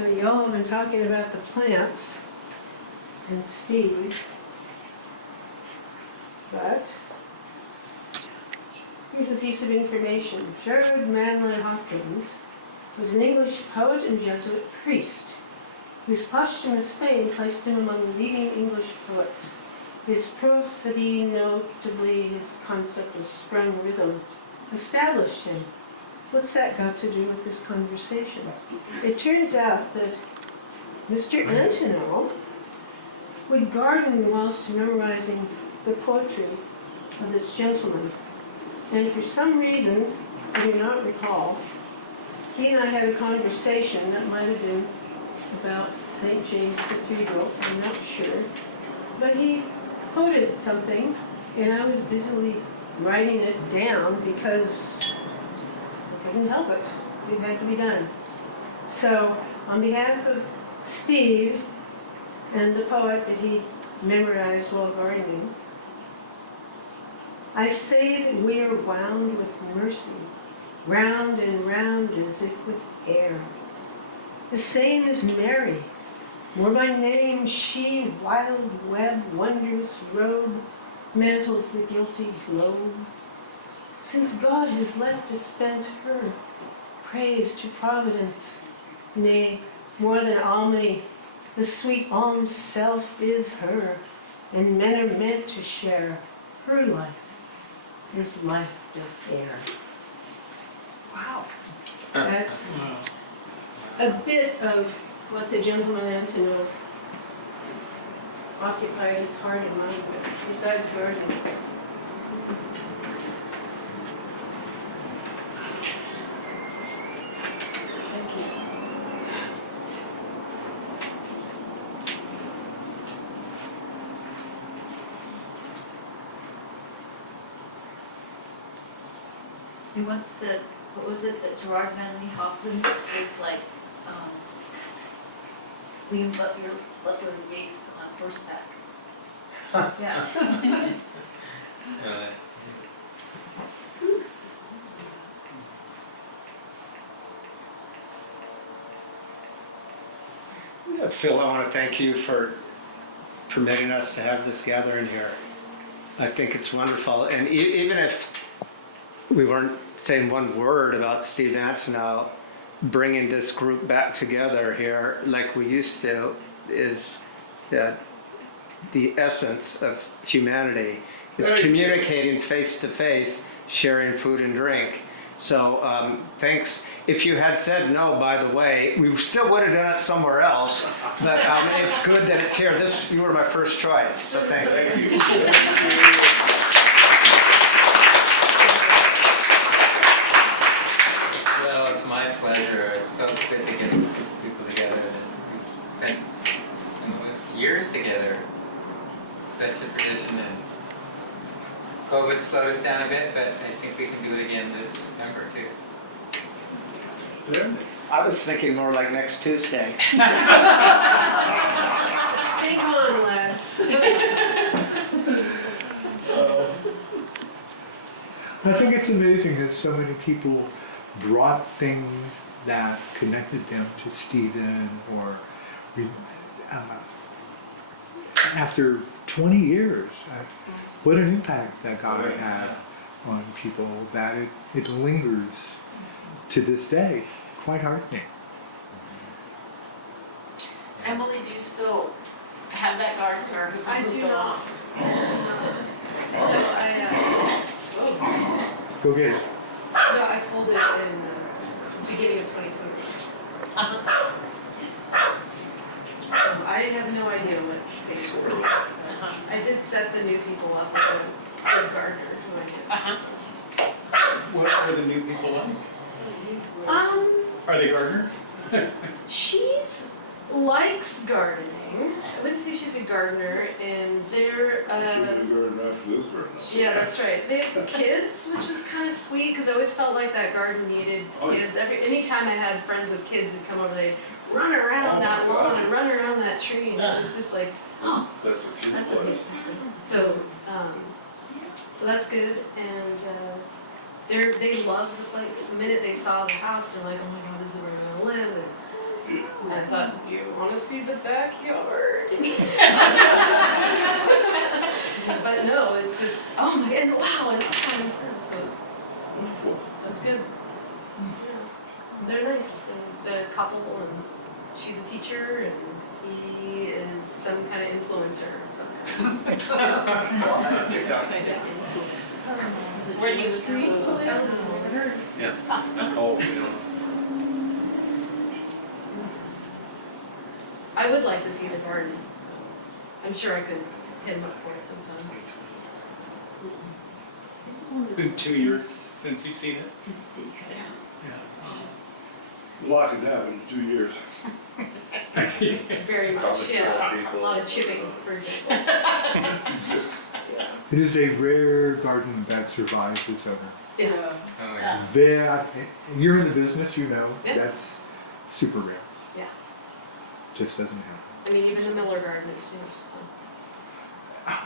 So y'all have been talking about the plants and Steve. But here's a piece of information. Jared Manley Hopkins was an English poet and Jesuit priest whose posthumous fame placed him among the leading English poets. His prosody, notably his concept of sprung rhythm, established him. What's that got to do with this conversation? It turns out that Mr. Antonow would garden whilst memorizing the poetry of this gentleman. And for some reason, I do not recall, he and I had a conversation that might have been about St. James Cathedral, I'm not sure. But he quoted something, and I was busily writing it down because I couldn't help it. It had to be done. So, on behalf of Steve and the poet that he memorized while gardening, I say that we are wound with mercy, round and round as if with air. The same as Mary, more by name she, wild web, wondrous robe, mantles the guilty globe. Since God has let dispense her, praise to Providence. Nay, more than almany, the sweet alms self is her, and men are meant to share her life, as life does air. Wow. That's a bit of what the gentleman Antonow occupied his heart and mind with, besides gardening. Thank you. He once said, what was it, that Gerard Manley Hopkins was like, William Butler Yeats on horseback. Yeah. Phil, I want to thank you for permitting us to have this gathering here. I think it's wonderful, and even if we weren't saying one word about Steve Antonow, bringing this group back together here like we used to is the essence of humanity. It's communicating face to face, sharing food and drink. So thanks. If you had said no, by the way, we still would have done it somewhere else. But it's good that it's here. You were my first choice, so thank you. Well, it's my pleasure. It's so good to get people together. We've spent years together. Such a tradition, and COVID slowed us down a bit, but I think we can do it again this December too. I was thinking more like next Tuesday. Think on, lad. I think it's amazing that so many people brought things that connected them to Stephen, or after 20 years, what an impact that guy had on people, that it lingers to this day. Quite heartening. Emily, do you still have that garden, or who I moved do along? not. Go get it. No, I sold it in beginning of 2020. I have no idea what stage we're in. I did set the new people up with a gardener who I did. What are the new people like? Are they gardeners? She's likes gardening. I wouldn't say she's a gardener, and they're yeah, that's right. They have kids, which was kind of sweet because I always felt like that garden needed kids. Anytime I had friends with kids who'd come over, they'd run around that lawn and run around that tree, and it was just like, oh, that's amazing. So, so that's good, and they love the place. The minute they saw the house, they're like, oh my God, this is where we're gonna live. And And I thought, you wanna see the backyard? But no, it just, oh my, and wow, and so, yeah, that's good. Yeah. They're nice, and the couple, and she's a teacher, and he is some kind of influencer, some kind of. Were you Yeah. Oh, we don't. I would like to see the garden. I'm sure I could hit him up for it sometime. Been 2 years since you've seen it. A lot can happen in 2 years. Very much, yeah. A lot of chipping, for example. It is a rare garden that survives this summer. Yeah. Oh, yeah. You're in the business, you know, Yeah. that's super rare. Yeah. Just doesn't happen. I mean, even the Miller Garden is just fun.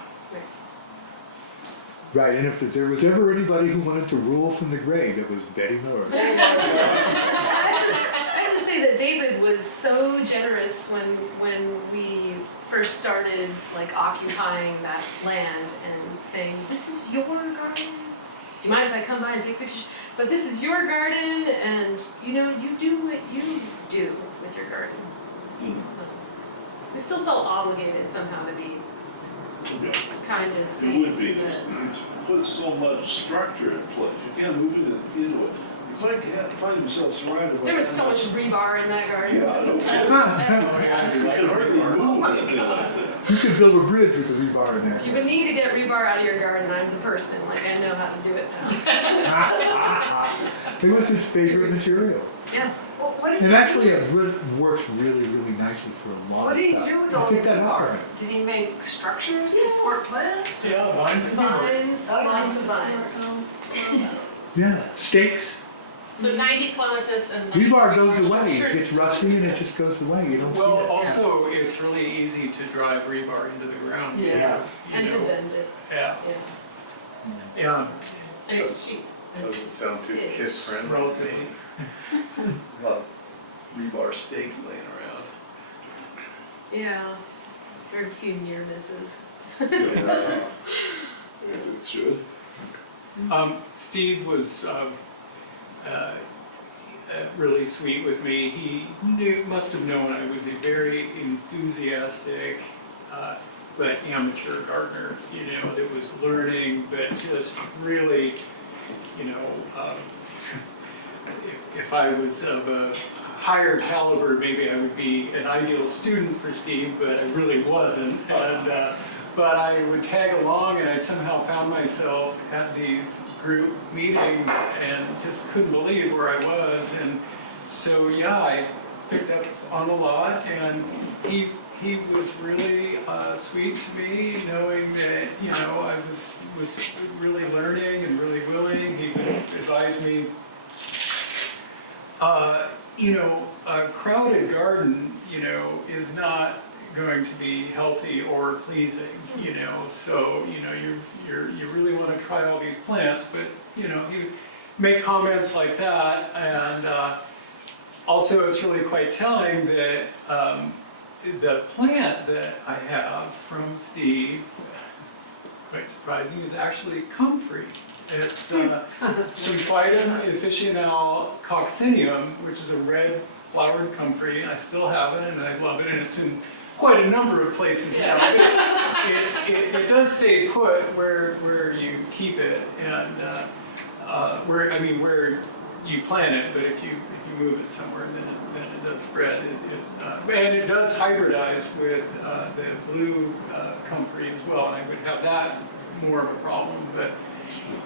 Right, and if there was ever anybody who wanted to rule from the grave, it was Betty Miller. I have to say that David was so generous when we first started like occupying that land and saying, this is your garden. Do you mind if I come by and take pictures? But this is your garden, and you know, you do what you do with your garden. We still felt obligated somehow to be kind to It Steve. would be, it's put so much structure in place, you can't move into it. You find yourself surrounded by. There was so much rebar in that garden. Yeah, I know. So- You can hardly move anything like that. You could build a bridge with the rebar in If you there. would need to get rebar out of your garden, I'm the person, like I know how to do it now. It was his favorite material. Yeah. Well, what did And he actually, do? it works really, really nicely for a lot What of did he stuff. do with I all the picked that up rebar? from him. Did he make structures to support plants? Yeah, vines. Vines, Oh, lots of vines. vines. Yeah, stakes. So 90 clematis and 90 Rebar goes away, it structures. gets rusty and it just goes away, you don't see it. Well, also, it's really easy to drive rebar into the ground. Yeah. You And to know. bend it, Yeah, yeah. yeah, And it's cheap. Doesn't sound too It's kid friendly. relatively. Well, rebar stakes laying around. Yeah. Very few near misses. It should. Steve was really sweet with me. He must have known I was a very enthusiastic but amateur gardener, you know, that was learning, but just really, you know, if I was of a higher caliber, maybe I would be an ideal student for Steve, but I really wasn't. And but I would tag along, and I somehow found myself at these group meetings and just couldn't believe where I was. And so, yeah, I picked up on a lot, and he was really sweet to me, knowing that, you know, I was really learning and really willing. He would advise me, you know, a crowded garden, you know, is not going to be healthy or pleasing, you know. So, you know, you really want to try all these plants, but, you know, you make comments like that. And also, it's really quite telling that the plant that I have from Steve, quite surprising, is actually comfrey. It's Symphytum officinale coccineum, which is a red flowered comfrey. I still have it, and I love it, and it's in quite a number of places now. It does stay put where you keep it, and where you plant it. But if you move it somewhere, then it does spread. And it does hybridize with the blue comfrey as well. And I would have that more of a problem, but.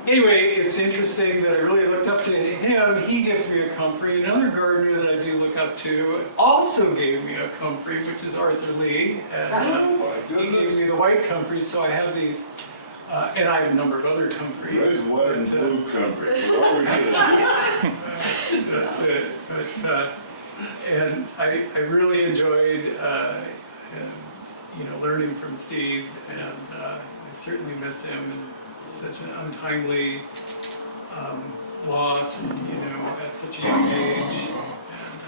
Anyway, it's interesting that I really looked up to him. He gives me a comfrey. Another gardener that I do look up to also gave me a comfrey, which is Arthur Lee. And he gave me the white comfrey, so I have these, and I have a number of other comfreys. Nice white and blue comfrey. That's it. But, and I really enjoyed, you know, learning from Steve, and I certainly miss him. And such an untimely loss, you know, at such a young age.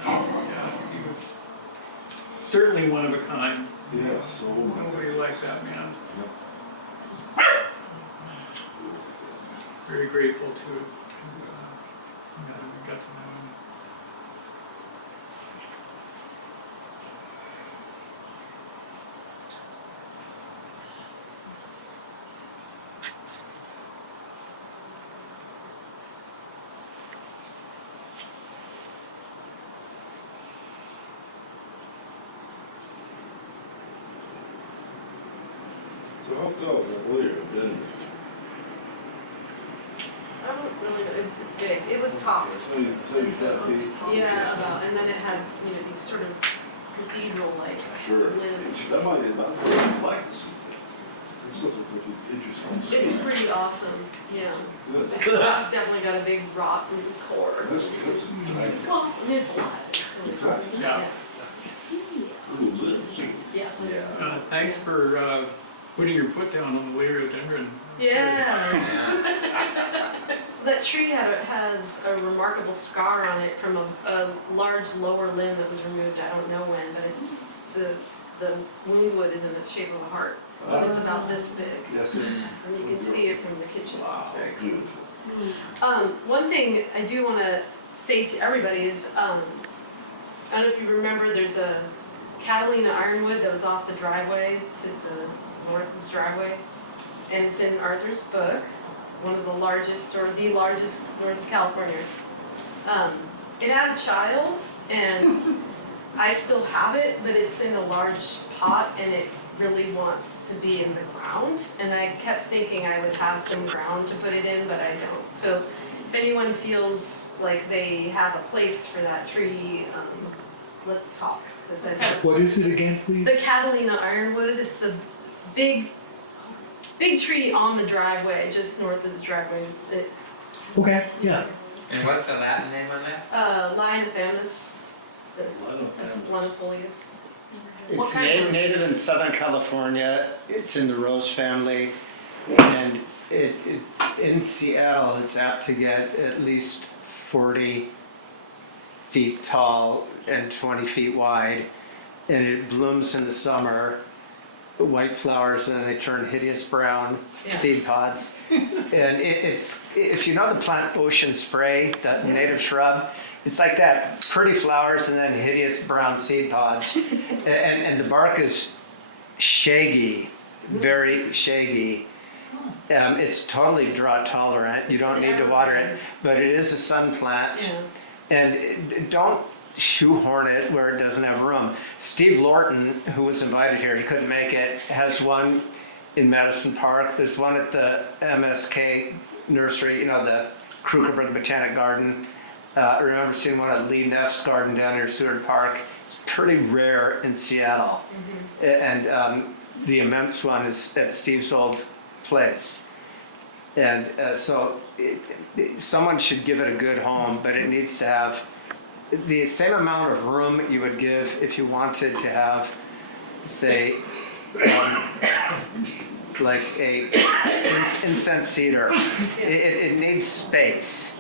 And, yeah, he was certainly one of a kind. Yeah, so. Nobody like that man. Very grateful to have met him and got to know him. So how tall is that lawyer been? I don't really know, it's big, it was tall. So you said And so, it's that big? yeah, about, and then it had, you know, these sort of cathedral-like Sure. limbs. That might be about, I'd like to see this. This looks like an interesting to see. It's pretty awesome, yeah. Good. It's definitely got a big rotten core. That's giant. Well, I mean, it's a lot. Exactly. Yeah. Ooh, live too. Yeah. Thanks for putting your foot down on the liriodendron. Yeah. Yeah. That tree has a remarkable scar on it from a large lower limb that was removed, I don't know when, but the wound wood is in the shape of a heart. And it's about this big. Yes, yes. And you can see it from the kitchen. It's very cool. Beautiful. One thing I do want to say to everybody is, I don't know if you remember, there's a Catalina ironwood that was off the driveway to the north of the driveway. And it's in Arthur's book. It's one of the largest, or the largest north of California. It had a child, and I still have it, but it's in a large pot, and it really wants to be in the ground. And I kept thinking I would have some ground to put it in, but I don't. So if anyone feels like they have a place for that tree, let's talk. 'Cause What is it again, please? the Catalina ironwood, it's the big tree on the driveway, just north of the driveway. Okay, yeah. And what's the Latin name on that? Lionophamus, Lionophagus. What It's kind of- native in Southern California, it's in the rose family, and in Seattle, it's apt to get at least 40 feet tall and 20 feet wide, and it blooms in the summer, white flowers, and then they turn hideous brown Yeah. seed pods. And it's, if you know the plant ocean spray, that native shrub, it's like that, pretty flowers and then hideous brown seed pods. And the bark is shaggy, very shaggy. It's totally drought tolerant, you don't need to water it, but it is a sun plant. Yeah. And don't shoehorn it where it doesn't have room. Steve Lorton, who was invited here, he couldn't make it, has one in Madison Park. There's one at the MSK nursery, you know, the Krugerberg Botanic Garden. I remember seeing one at Lee Neff's garden down near Seward Park. It's pretty rare in Seattle. And the immense one is at Steve's old place. And so someone should give it a good home, but it needs to have the same amount of room you would give if you wanted to have, say, like a incense cedar. It needs space.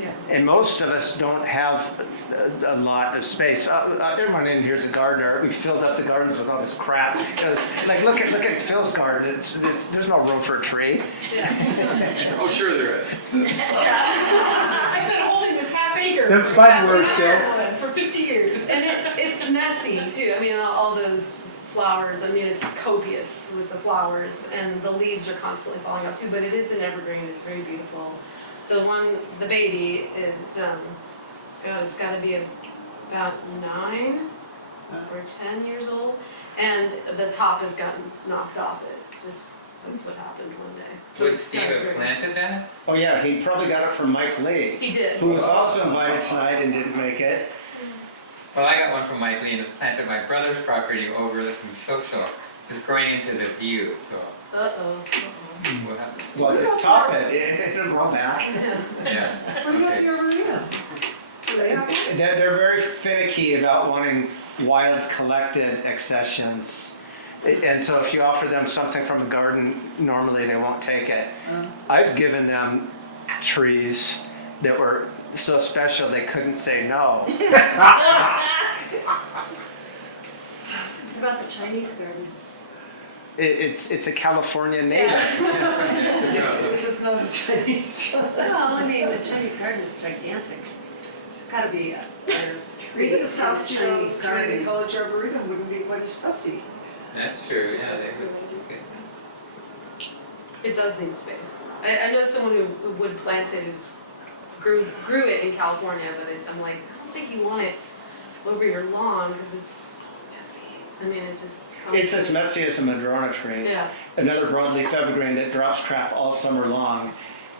Yeah. And most of us don't have a lot of space. Everyone in here's a gardener. We filled up the gardens with all this crap. It's like look at Phil's garden. There's no room for a tree. Oh, sure there is. I said holding this half acre. That's fine word, Phil. For 50 years. And it's messy too. I mean, all those flowers, I mean, it's copious with the flowers, and the leaves are constantly falling off too, but it is an evergreen. It's very beautiful. The baby is, it's gotta be about 9 or 10 years old, and the top has gotten knocked off it. Just, that's what happened one day. So Would it's Steve kinda have great. planted that? Oh yeah, he probably got it from Mike Lee, He did. who was also invited tonight and didn't make it. Well, I got one from Mike Lee and it's planted my brother's property over from Shoso. It's growing into the view, so Uh-oh. we'll have to see. Well, just top it. It'll grow back. Yeah. What about the Arboretum? Do they have one? They're very finicky about wanting wild collected accessions. And so if you offer them something from a garden, normally they won't take it. I've given them trees that were so special they couldn't say no. What about the Chinese garden? It's a California native. This is not a Chinese garden. Well, I mean, the Chinese garden is gigantic. There's gotta be a better tree. Maybe the South than Zero Chinese Community garden. College Arboretum wouldn't be quite as fussy. That's true, yeah, they would be good. It does need space. I know someone who would plant it, grew it in California, but I'm like, I don't think you want it over your lawn because it's messy. I mean, it just. It's as messy as a madrona tree. Yeah. Another broadleaf evergreen that drops crap all summer long,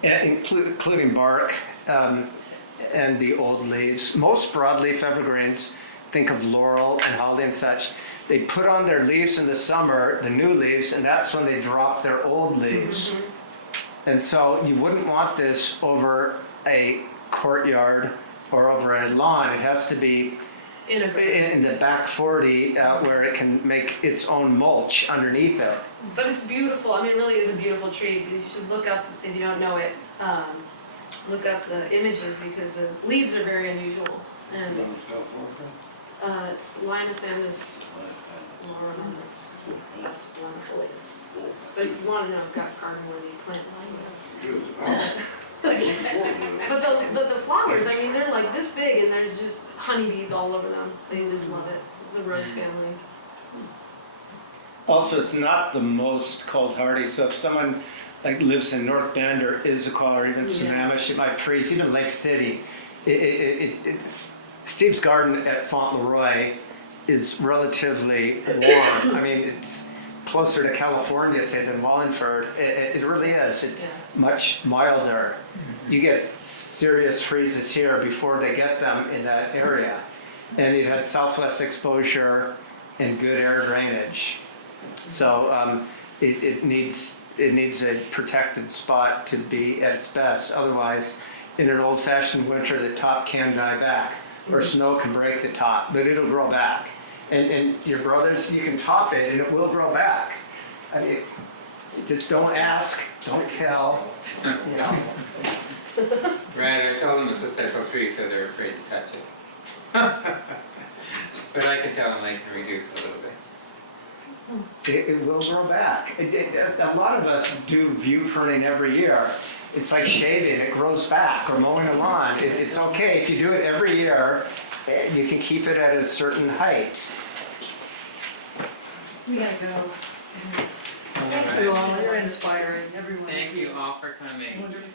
including bark and the old leaves. Most broadleaf evergreens, think of laurel and holly and such, they put on their leaves in the summer, the new leaves, and that's when they drop their old leaves. Mm-hmm. And so you wouldn't want this over a courtyard or over a lawn. It has to be in the back 40 where it can make its own mulch underneath it. But it's beautiful. I mean, it really is a beautiful tree. You should look up, if you don't know it, look up the images because the leaves are very unusual. And it's Linothemis lauremus splenifolia. But if you want to know, I've got garden-worthy plant list. But the flowers, I mean, they're like this big and there's just honeybees all over them. They just love it. It's a rose family. Also, it's not the most cold hardy, so if someone like lives in North Bend or Issaquah or even Sammamish, it might freeze, even Lake City. Steve's garden at Fauntleroy is relatively warm. I mean, it's closer to California, say, than Wallingford. It really is. It's much milder. You get serious freezes here before they get them in that area. And it had southwest exposure and good air drainage. So it needs a protected spot to be at its best. Otherwise, in an old-fashioned winter, the top can die back, or snow can break the top, but it'll grow back. And your brothers, you can top it and it will grow back. I mean, just don't ask, don't tell, you know. Right, I told them it's a special tree, so they're afraid to touch it. But I can tell them they can reduce a little bit. It will grow back. A lot of us do view pruning every year. It's like shaving, it grows back, or mowing a lawn. It's okay if you do it every year, you can keep it at a certain height. We gotta go. Thank you all, you're inspiring, everyone. Thank you all for coming. Wonderful.